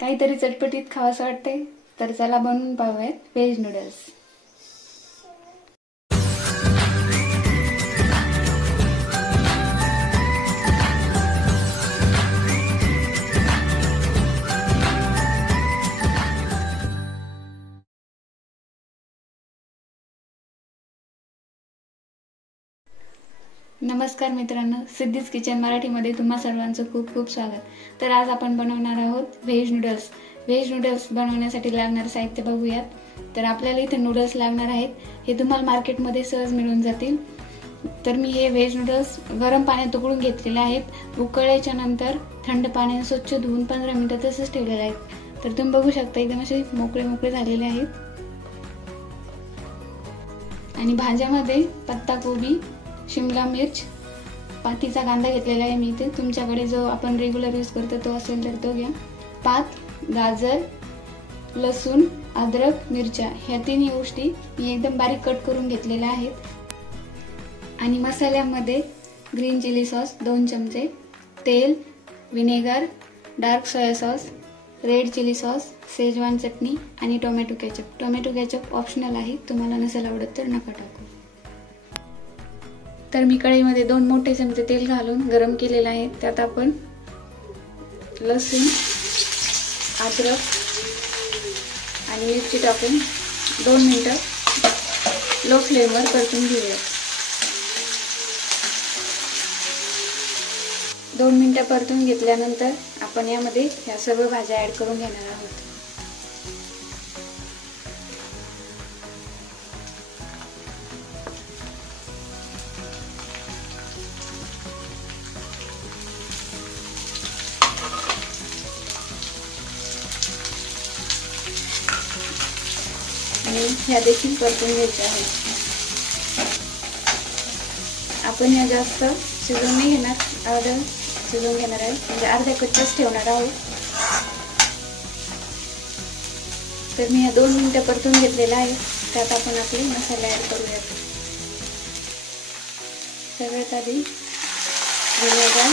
काहीतरी चटपटीत खावंसं वाटते, तर चला बनवून पाहूयात व्हेज नूडल्स। नमस्कार मित्रांनो, सिद्धीज किचन मराठीमध्ये तुम्हा सर्वांचं खूप खूप स्वागत। तर आज आपण बनवणार आहोत व्हेज नूडल्स। व्हेज नूडल्स बनवण्यासाठी लागणारे साहित्य बघूयात। तर आपल्याला इथे नूडल्स लागणार आहेत, हे तुम्हाला मार्केटमध्ये सहज मिळून जातील। तर मी हे व्हेज नूडल्स गरम पाण्यात उकळून घेतलेले आहेत। उकळल्याच्या नंतर थंड पाण्याने स्वच्छ धुवून 15 मिनिटं तसेच ठेवलेले आहेत। तर तुम्ही बघू शकता एकदम असे मोकळे मोकळे झालेले आहेत। आणि भाज्यामध्ये पत्ताकोबी, शिमला मिर्च, पातीचा कांदा घेतलेला आहे मी इथे। तुमच्याकडे जो आपण रेग्युलर यूज करतो तो असेल तर तो घ्या। पात, गाजर, लसूण, अद्रक, मिरच्या ह्या तिन्ही गोष्टी मी एकदम बारीक कट करून घेतलेल्या आहेत। आणि मसाल्यामध्ये ग्रीन चिली सॉस 2 चमचे, तेल, vinegar, dark soya sauce, red chilli sauce, Schezwan चटणी आणि tomato ketchup. Tomato ketchup optional आहे, तुम्हाला नसेल आवडत तर नका टाकू। तर मी कढईमध्ये 2 मोठे चमचे तेल घालून गरम केलेले आहे। त्यात आपण लसूण, अद्रक आणि मिरची टाकून 2 मिनिटं लो फ्लेमवर परतून घेऊया। 2 मिनिटं परतून घेतल्यानंतर आपण यामध्ये ह्या सर्व भाज्या ऍड करून घेणार आहोत। आणि ह्या देखील परतून घ्यायच्या आहेत। आपण ह्या जास्त शिजवून नाही घेणार, अर्धा शिजवून घेणार आहे, म्हणजे अर्ध्या कच्चाच ठेवणार आहोत। तर मी ह्या 2 मिनिटं परतून घेतलेल्या आहे। त्यात आपण आपले मसाले ऍड करूयात। सगळ्यात आधी vinegar,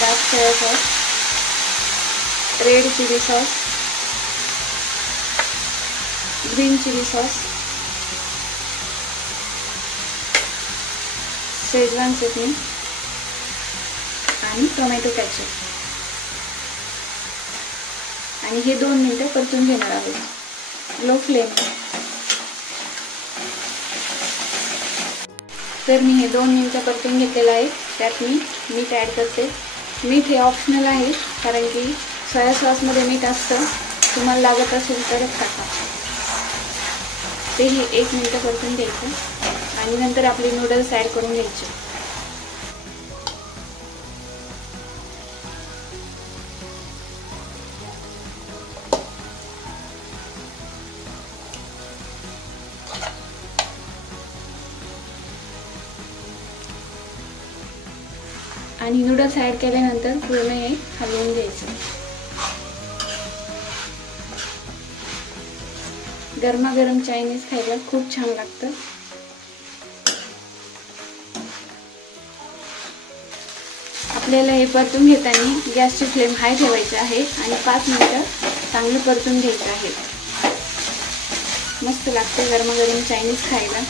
dark soya sauce, red chilli sauce, green chilli sauce, Schezwan चटणी आणि टोमॅटो केचप। आणि हे 2 मिनिटं परतून घेणार आहोत लो फ्लेम। तर मी हे 2 मिनिटं परतून घेतलेलं आहे। त्यात मी मीठ ऍड करते। मीठ हे ऑप्शनल आहे, कारण की सोया सॉस मध्ये मीठ असतं, तुम्हाला लागत असेल तरच टाका। तेही 1 मिनिट परतून घ्यायचं आणि नंतर आपले नूडल्स ऍड करून घ्यायचे। आणि नूडल्स ऍड केल्यानंतर पूर्ण हे हलवून घ्यायचं। गरमागरम चायनीज खायला खूप छान लागतं। आपल्याला हे परतून घेताना गॅसची फ्लेम हाय ठेवायची आहे आणि 5 मिनिटं चांगलं परतून घ्यायचं आहे। मस्त लागते गरमागरम चायनीज खायला।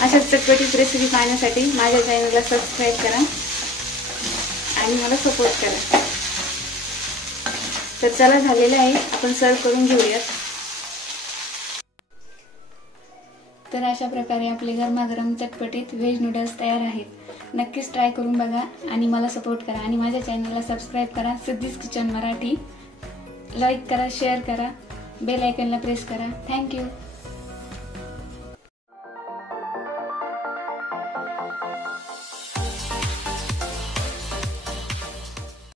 अशाच चटपटीत रेसिपी पाहण्यासाठी माझ्या चॅनलला सबस्क्राईब करा आणि मला सपोर्ट करा। तर चला, झालेलं आहे, आपण सर्व करून घेऊयात। तर अशा प्रकारे आपले गरमागरम चटपटीत व्हेज नूडल्स तयार आहेत। नक्कीच ट्राय करून बघा आणि मला सपोर्ट करा आणि माझ्या चॅनलला सबस्क्राईब करा, सिद्धीज किचन मराठी। लाईक करा, शेअर करा, बेल आयकॉनला प्रेस करा। थँक्यू।